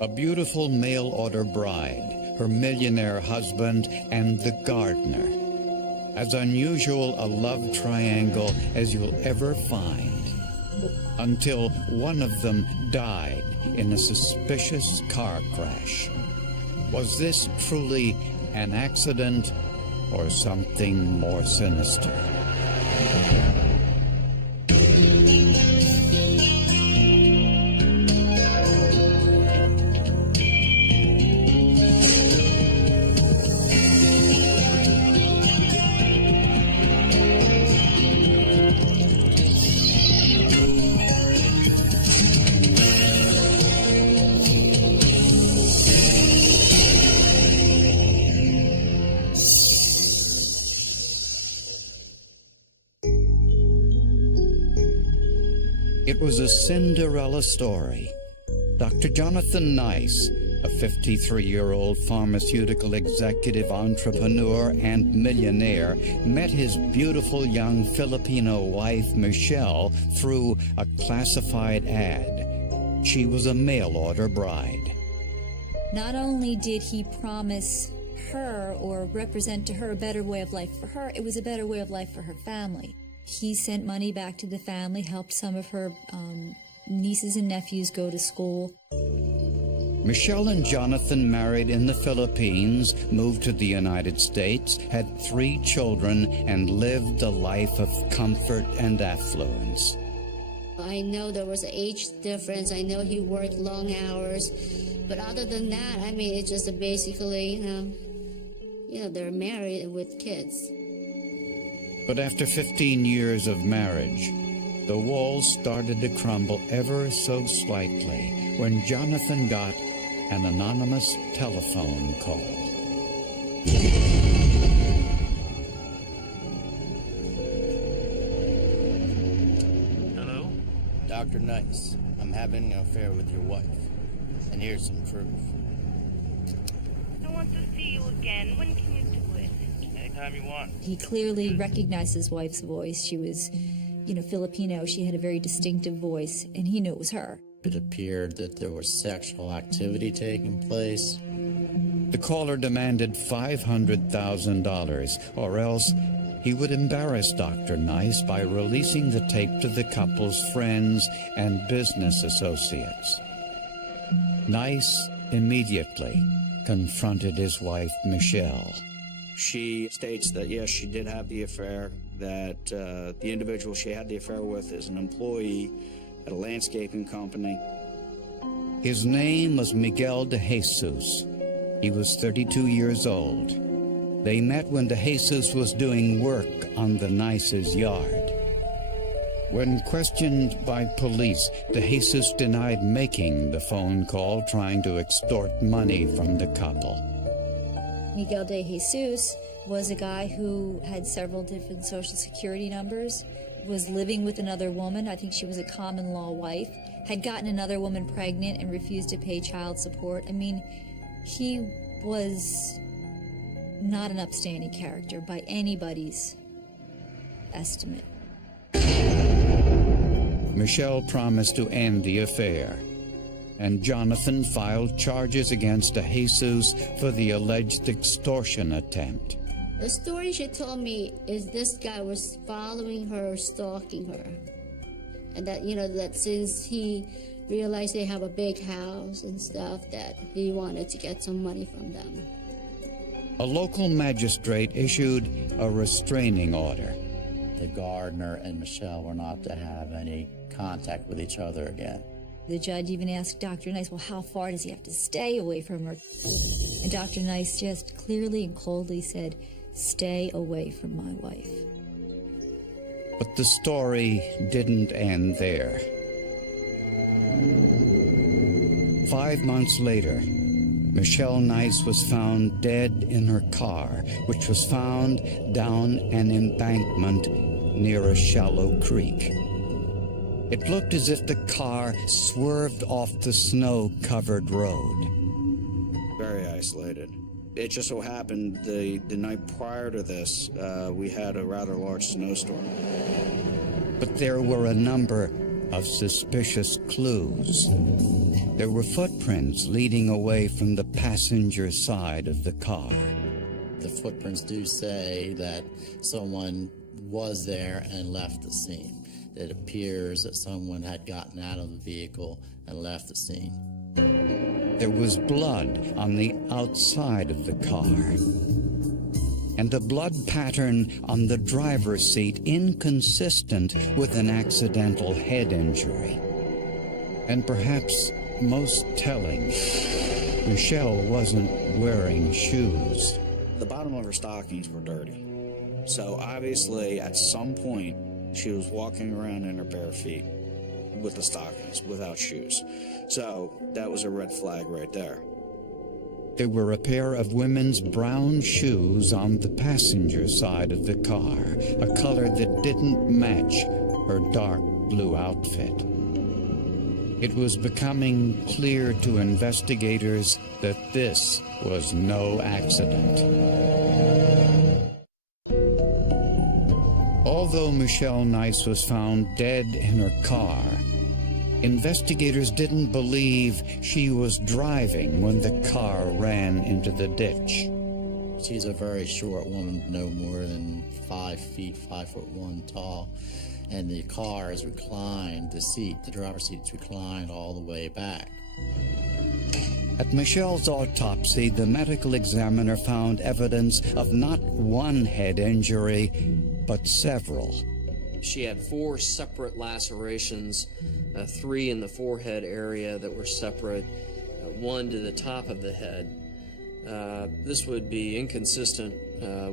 A beautiful mail-order bride, her millionaire husband, and the gardener. As unusual a love triangle as you'll ever find. Until one of them died in a suspicious car crash. Was this truly an accident or something more sinister? It was a Cinderella story. Dr. Jonathan Nyce, a 53-year-old pharmaceutical executive entrepreneur and millionaire, met his beautiful young Filipino wife, Michelle, through a classified ad. She was a mail-order bride. Not only did he promise her or represent to her a better way of life for her, it was a better way of life for her family. He sent money back to the family, helped some of her nieces and nephews go to school. Michelle and Jonathan married in the Philippines, moved to the United States, had 3 children, and lived a life of comfort and affluence. I know there was an age difference. I know he worked long hours. But other than that, I mean, it's just basically, they're married with kids. But after 15 years of marriage, the walls started to crumble ever so slightly when Jonathan got an anonymous telephone call. Hello? Dr. Nyce, I'm having an affair with your wife, and here's some proof. I want to see you again. When can you do it? Anytime you want. He clearly recognized his wife's voice. She was, Filipino. She had a very distinctive voice, and he knew it was her. It appeared that there was sexual activity taking place. The caller demanded $500,000, or else he would embarrass Dr. Nyce by releasing the tape to the couple's friends and business associates. Nyce immediately confronted his wife, Michelle. She states that, yes, she did have the affair, that the individual she had the affair with is an employee at a landscaping company. His name was Miguel de Jesus. He was 32 years old. They met when de Jesus was doing work on the Nyce's yard. When questioned by police, de Jesus denied making the phone call trying to extort money from the couple. Miguel de Jesus was a guy who had several different social security numbers, was living with another woman. I think she was a common law wife, had gotten another woman pregnant and refused to pay child support. I mean, he was not an upstanding character by anybody's estimate. Michelle promised to end the affair, and Jonathan filed charges against de Jesus for the alleged extortion attempt. The story she told me is this guy was following her, stalking her. And that, that since he realized they have a big house and stuff, that he wanted to get some money from them. A local magistrate issued a restraining order. The gardener and Michelle were not to have any contact with each other again. The judge even asked Dr. Nyce, well, how far does he have to stay away from her? And Dr. Nyce just clearly and coldly said, stay away from my wife. But the story didn't end there. 5 months later, Michelle Nyce was found dead in her car, which was found down an embankment near a shallow creek. It looked as if the car swerved off the snow-covered road. Very isolated. It just so happened the night prior to this, we had a rather large snowstorm. But there were a number of suspicious clues. There were footprints leading away from the passenger side of the car. The footprints do say that someone was there and left the scene. It appears that someone had gotten out of the vehicle and left the scene. There was blood on the outside of the car, and a blood pattern on the driver's seat inconsistent with an accidental head injury. And perhaps most telling, Michelle wasn't wearing shoes. The bottom of her stockings were dirty. So obviously, at some point, she was walking around in her bare feet with the stockings, without shoes. So that was a red flag right there. There were a pair of women's brown shoes on the passenger side of the car, a color that didn't match her dark blue outfit. It was becoming clear to investigators that this was no accident. Although Michelle Nyce was found dead in her car, investigators didn't believe she was driving when the car ran into the ditch. She's a very short woman, no more than 5 feet, 5'1" tall. And the car is reclined, the driver's seat's reclined all the way back. At Michelle's autopsy, the medical examiner found evidence of not one head injury, but several. She had 4 separate lacerations, 3 in the forehead area that were separate, 1 to the top of the head. This would be inconsistent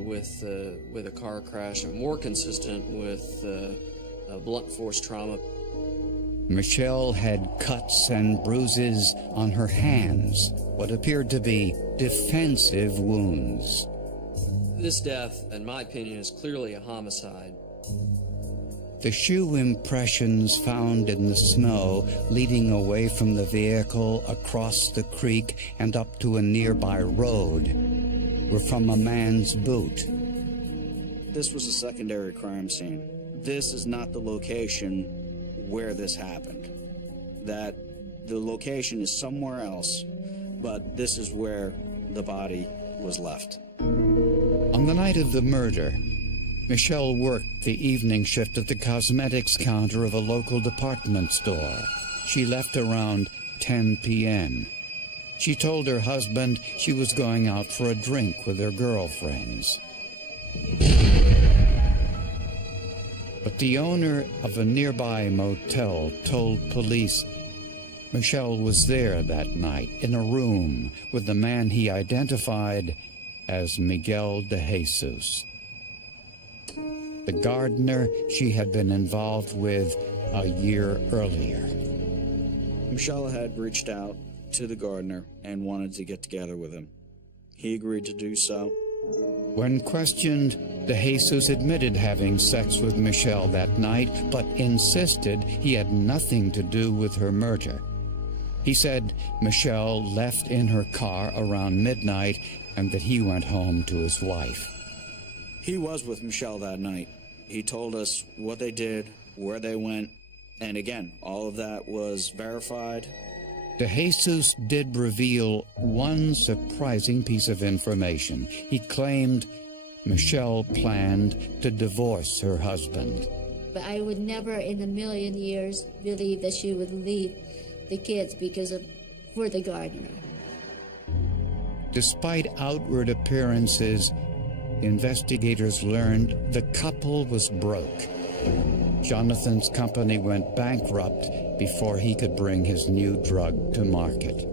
with a car crash, and more consistent with blunt force trauma. Michelle had cuts and bruises on her hands, what appeared to be defensive wounds. This death, in my opinion, is clearly a homicide. The shoe impressions found in the snow leading away from the vehicle across the creek and up to a nearby road were from a man's boot. This was a secondary crime scene. This is not the location where this happened. That the location is somewhere else, but this is where the body was left. On the night of the murder, Michelle worked the evening shift at the cosmetics counter of a local department store. She left around 10 p.m. She told her husband she was going out for a drink with her girlfriends. But the owner of a nearby motel told police Michelle was there that night in a room with the man he identified as Miguel de Jesus, the gardener she had been involved with a year earlier. Michelle had reached out to the gardener and wanted to get together with him. He agreed to do so. When questioned, de Jesus admitted having sex with Michelle that night, but insisted he had nothing to do with her murder. He said Michelle left in her car around midnight and that he went home to his wife. He was with Michelle that night. He told us what they did, where they went, and again, all of that was verified. De Jesus did reveal one surprising piece of information. He claimed Michelle planned to divorce her husband. But I would never in a million years believe that she would leave the kids for the gardener. Despite outward appearances, investigators learned the couple was broke. Jonathan's company went bankrupt before he could bring his new drug to market.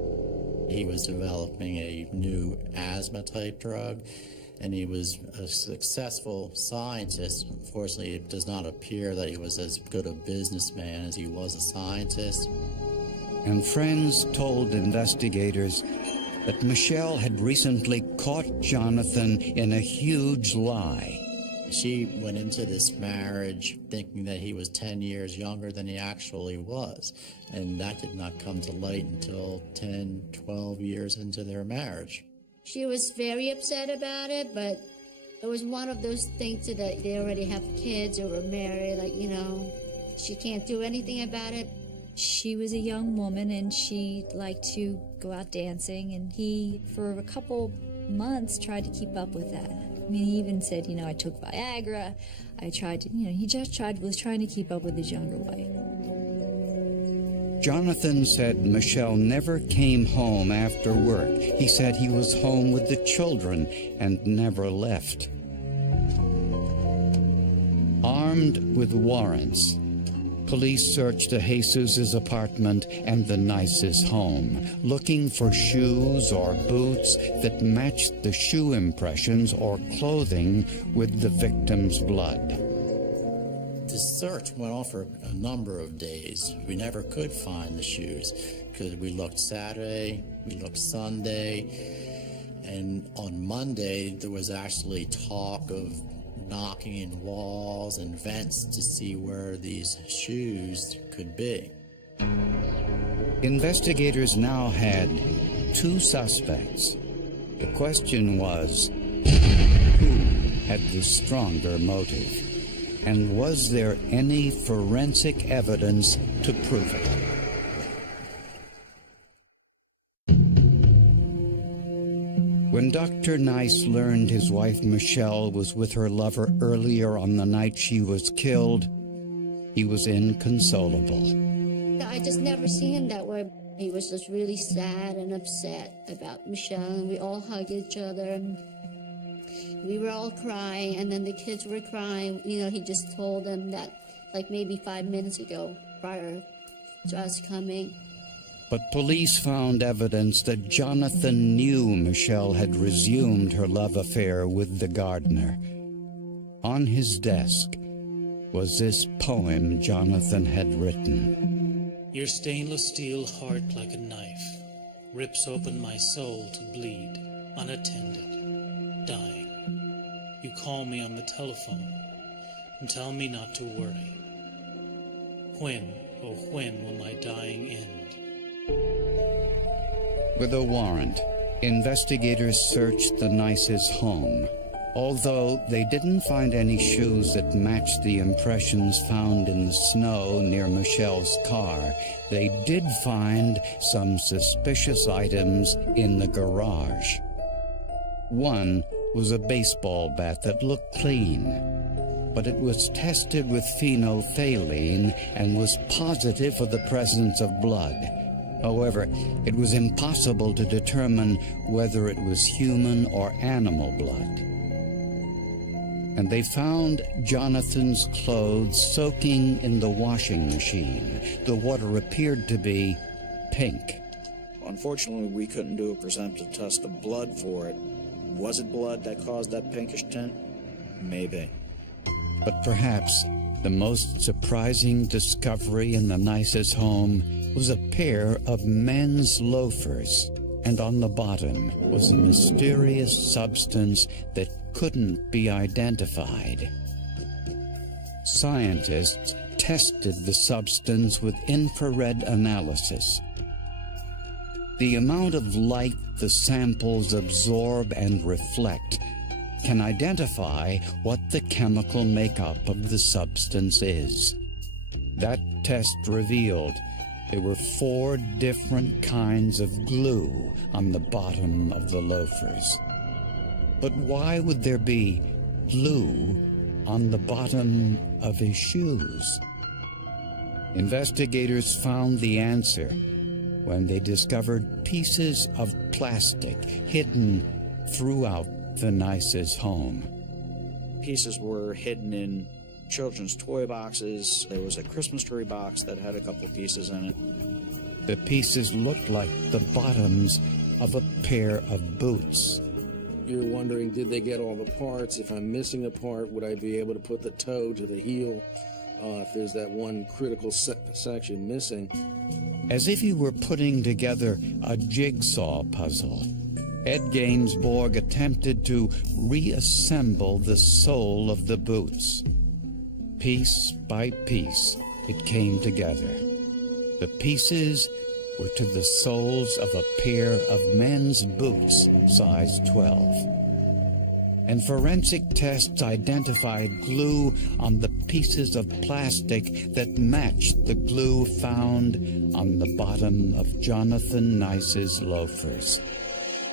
He was developing a new asthma-type drug, and he was a successful scientist. Unfortunately, it does not appear that he was as good a businessman as he was a scientist. And friends told investigators that Michelle had recently caught Jonathan in a huge lie. She went into this marriage thinking that he was 10 years younger than he actually was, and that did not come to light until 10, 12 years into their marriage. She was very upset about it, but it was one of those things that they already have kids or were married, she can't do anything about it. She was a young woman and she liked to go out dancing, and he, for a couple months, tried to keep up with that. I mean, he even said, I took Viagra. I tried to, he just was trying to keep up with his younger wife. Jonathan said Michelle never came home after work. He said he was home with the children and never left. Armed with warrants, police searched Jesus' apartment and the Nyce's home, looking for shoes or boots that matched the shoe impressions or clothing with the victim's blood. The search went on for a number of days. We never could find the shoes because we looked Saturday, we looked Sunday, and on Monday there was actually talk of knocking in walls and vents to see where these shoes could be. Investigators now had 2 suspects. The question was, who had the stronger motive? And was there any forensic evidence to prove it? When Dr. Nyce learned his wife Michelle was with her lover earlier on the night she was killed, he was inconsolable. I just never seen him that way. He was just really sad and upset about Michelle, and we all hugged each other. And we were all crying, and then the kids were crying. He just told them that like maybe 5 minutes ago, prior to us coming. But police found evidence that Jonathan knew Michelle had resumed her love affair with the gardener. On his desk was this poem Jonathan had written. Your stainless steel heart like a knife rips open my soul to bleed, unattended, dying. You call me on the telephone and tell me not to worry. When, oh when will my dying end? With a warrant, investigators searched the Nyce's home. Although they didn't find any shoes that matched the impressions found in the snow near Michelle's car, they did find some suspicious items in the garage. One was a baseball bat that looked clean, but it was tested with phenolphthalein and was positive for the presence of blood. However, it was impossible to determine whether it was human or animal blood. And they found Jonathan's clothes soaking in the washing machine. The water appeared to be pink. Unfortunately, we couldn't do a presumptive test of blood for it. Was it blood that caused that pinkish tint? Maybe. But perhaps the most surprising discovery in the Nyce's home was a pair of men's loafers, and on the bottom was a mysterious substance that couldn't be identified. Scientists tested the substance with infrared analysis. The amount of light the samples absorb and reflect can identify what the chemical makeup of the substance is. That test revealed there were 4 different kinds of glue on the bottom of the loafers. But why would there be glue on the bottom of his shoes? Investigators found the answer when they discovered pieces of plastic hidden throughout the Nyce's home. Pieces were hidden in children's toy boxes. There was a Christmas tree box that had a couple pieces in it. The pieces looked like the bottoms of a pair of boots. You're wondering, did they get all the parts? If I'm missing a part, would I be able to put the toe to the heel if there's that one critical section missing? As if he were putting together a jigsaw puzzle, Ed Gainsbourg attempted to reassemble the sole of the boots. Piece by piece, it came together. The pieces were to the soles of a pair of men's boots, size 12. and forensic tests identified glue on the pieces of plastic that matched the glue found on the bottom of Jonathan Nyce's loafers.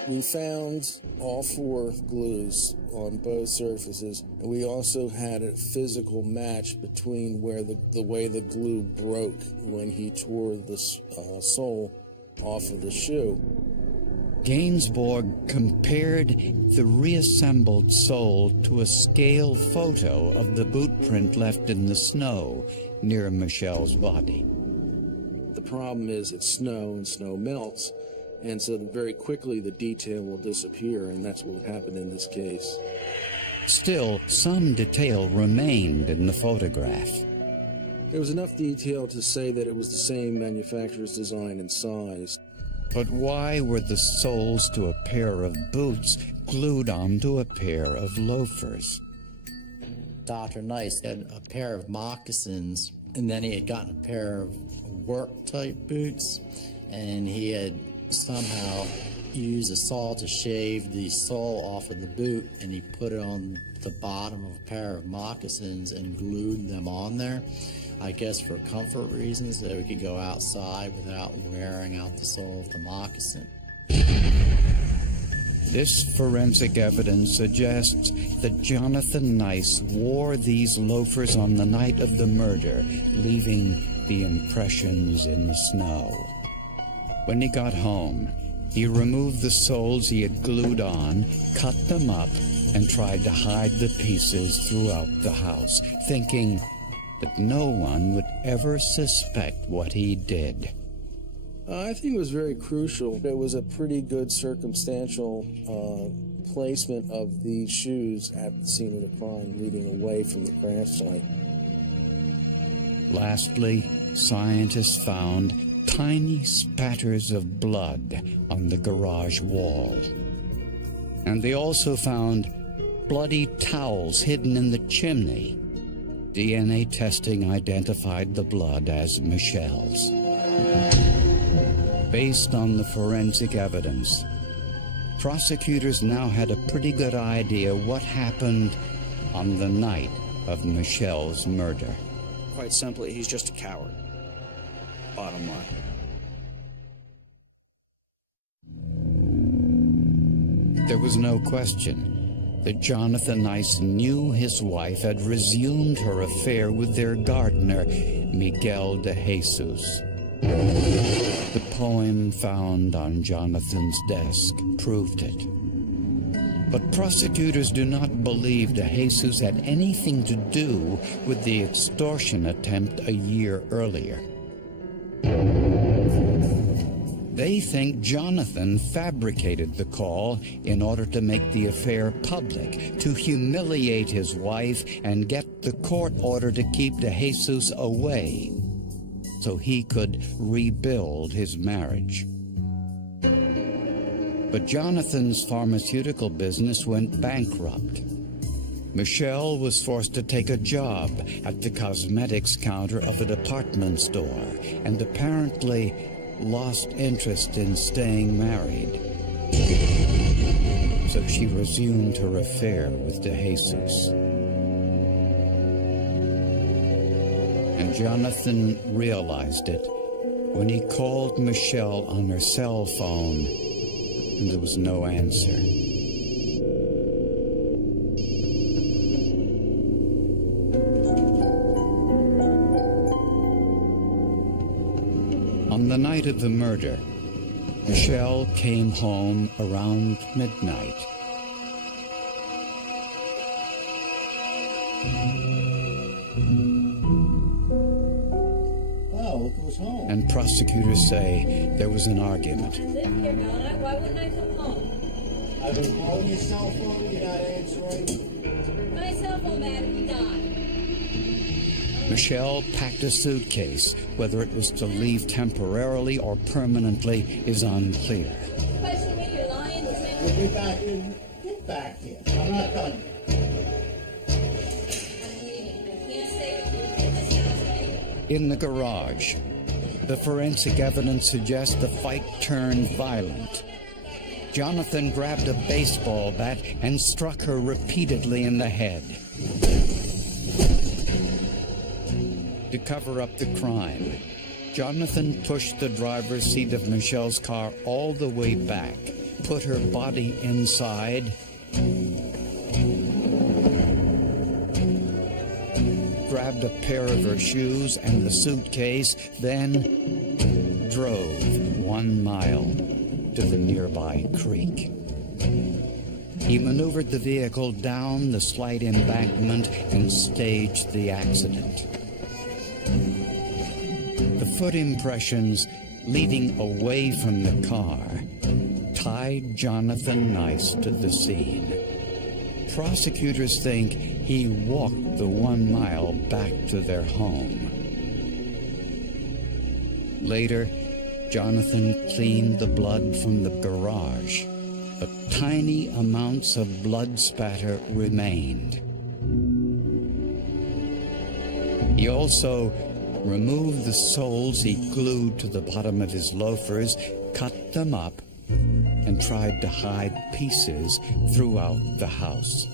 We found all 4 glues on both surfaces, and we also had a physical match between where the way the glue broke when he tore the sole off of the shoe. Gainsbourg compared the reassembled sole to a scale photo of the boot print left in the snow near Michelle's body. The problem is it's snow, and snow melts, and so very quickly the detail will disappear, and that's what happened in this case. Still, some detail remained in the photograph. There was enough detail to say that it was the same manufacturer's design and size. But why were the soles to a pair of boots glued onto a pair of loafers? Dr. Nyce had a pair of moccasins, and then he had gotten a pair of work-type boots, and he had somehow used a saw to shave the sole off of the boot, and he put it on the bottom of a pair of moccasins and glued them on there. I guess for comfort reasons, so he could go outside without wearing out the sole of the moccasin. This forensic evidence suggests that Jonathan Nyce wore these loafers on the night of the murder, leaving the impressions in the snow. When he got home, he removed the soles he had glued on, cut them up, and tried to hide the pieces throughout the house, thinking that no one would ever suspect what he did. I think it was very crucial. It was a pretty good circumstantial placement of these shoes at the scene of the crime, leading away from the crash site. Lastly, scientists found tiny spatters of blood on the garage wall. And they also found bloody towels hidden in the chimney. DNA testing identified the blood as Michelle's. Based on the forensic evidence, prosecutors now had a pretty good idea what happened on the night of Michelle's murder. Quite simply, he's just a coward. Bottom line. There was no question that Jonathan Nyce knew his wife had resumed her affair with their gardener, Miguel de Jesus. The poem found on Jonathan's desk proved it. But prosecutors do not believe de Jesus had anything to do with the extortion attempt a year earlier. They think Jonathan fabricated the call in order to make the affair public, to humiliate his wife and get the court order to keep de Jesus away so he could rebuild his marriage. But Jonathan's pharmaceutical business went bankrupt. Michelle was forced to take a job at the cosmetics counter of a department store and apparently lost interest in staying married. So she resumed her affair with de Jesus. And Jonathan realized it when he called Michelle on her cell phone and there was no answer. On the night of the murder, Michelle came home around midnight. Oh, look who's home. And prosecutors say there was an argument. I live here, don't I? Why wouldn't I come home? I've been calling your cell phone, you're not answering. My cell phone battery died. Michelle packed a suitcase. Whether it was to leave temporarily or permanently is unclear. Question me, you're lying to me. Get back in. Get back here. I'm not done yet. I'm leaving. I can't stay with you in this house. In the garage, the forensic evidence suggests the fight turned violent. Jonathan grabbed a baseball bat and struck her repeatedly in the head. To cover up the crime, Jonathan pushed the driver's seat of Michelle's car all the way back, put her body inside, grabbed a pair of her shoes and the suitcase, then drove 1 mile to the nearby creek. He maneuvered the vehicle down the slight embankment and staged the accident. The foot impressions leading away from the car tied Jonathan Nyce to the scene. Prosecutors think he walked the 1 mile back to their home. Later, Jonathan cleaned the blood from the garage, but tiny amounts of blood spatter remained. He also removed the soles he glued to the bottom of his loafers, cut them up, and tried to hide pieces throughout the house.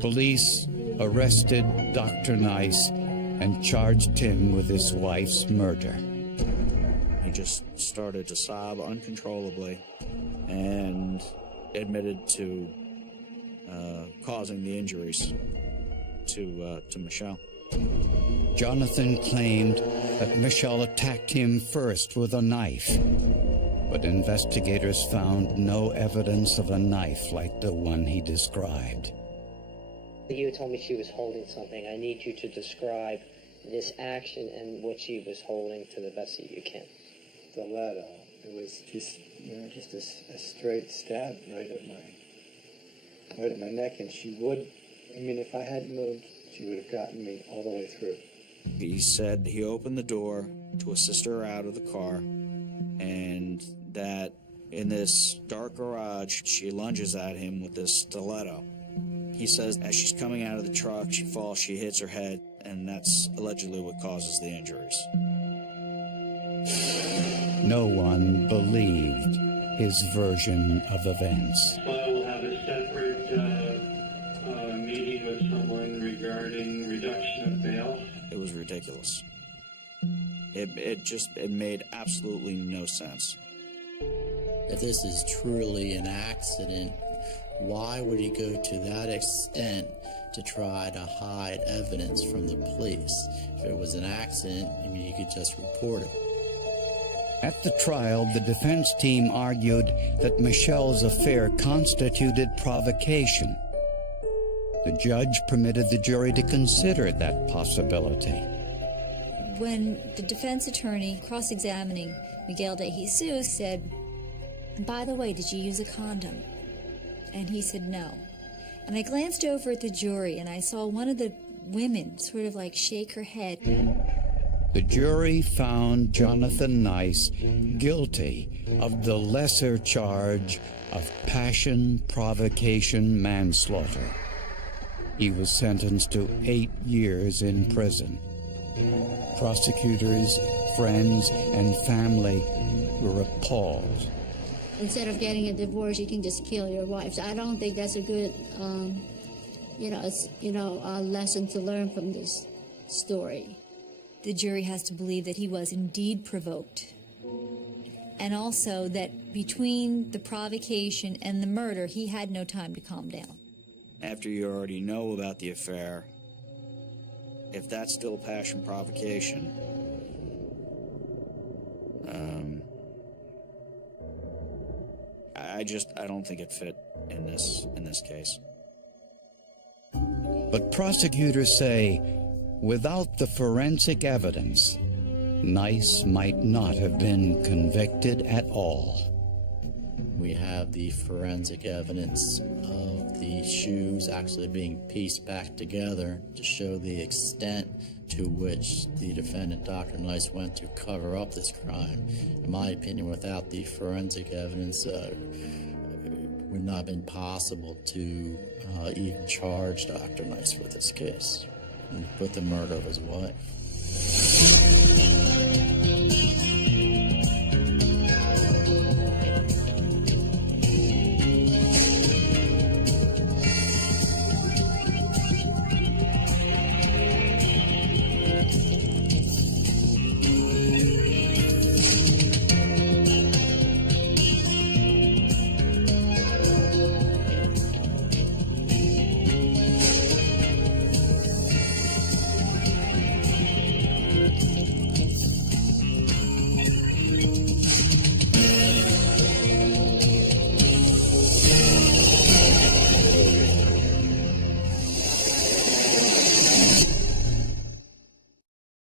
Police arrested Dr. Nyce and charged him with his wife's murder. He just started to sob uncontrollably and admitted to causing the injuries to Michelle. Jonathan claimed that Michelle attacked him first with a knife, but investigators found no evidence of a knife like the one he described. You told me she was holding something. I need you to describe this action and what she was holding to the best that you can. Stiletto. It was just a straight stab right at my neck, and she would. I mean, if I hadn't moved, she would have gotten me all the way through. He said he opened the door to assist her out of the car, and that in this dark garage, she lunges at him with this stiletto. He says as she's coming out of the truck, she falls, she hits her head, and that's allegedly what causes the injuries. No one believed his version of events. So I will have a separate meeting with someone regarding reduction of bail. It was ridiculous. It made absolutely no sense. If this is truly an accident, why would he go to that extent to try to hide evidence from the police? If it was an accident, I mean, you could just report it. At the trial, the defense team argued that Michelle's affair constituted provocation. The judge permitted the jury to consider that possibility. When the defense attorney cross-examining Miguel de Jesus said, "By the way, did you use a condom?" And he said no. And I glanced over at the jury and I saw one of the women sort of like shake her head. The jury found Jonathan Nyce guilty of the lesser charge of passion, provocation, manslaughter. He was sentenced to 8 years in prison. Prosecutors, friends, and family were appalled. Instead of getting a divorce, you can just kill your wife. So I don't think that's a good, a lesson to learn from this story. The jury has to believe that he was indeed provoked. And also that between the provocation and the murder, he had no time to calm down. After you already know about the affair, if that's still passion provocation, I don't think it fit in this case. But prosecutors say, without the forensic evidence, Nyce might not have been convicted at all. We have the forensic evidence of the shoes actually being pieced back together to show the extent to which the defendant, Dr. Nyce, went to cover up this crime. In my opinion, without the forensic evidence, it would not have been possible to even charge Dr. Nyce with this case and put the murder of his wife.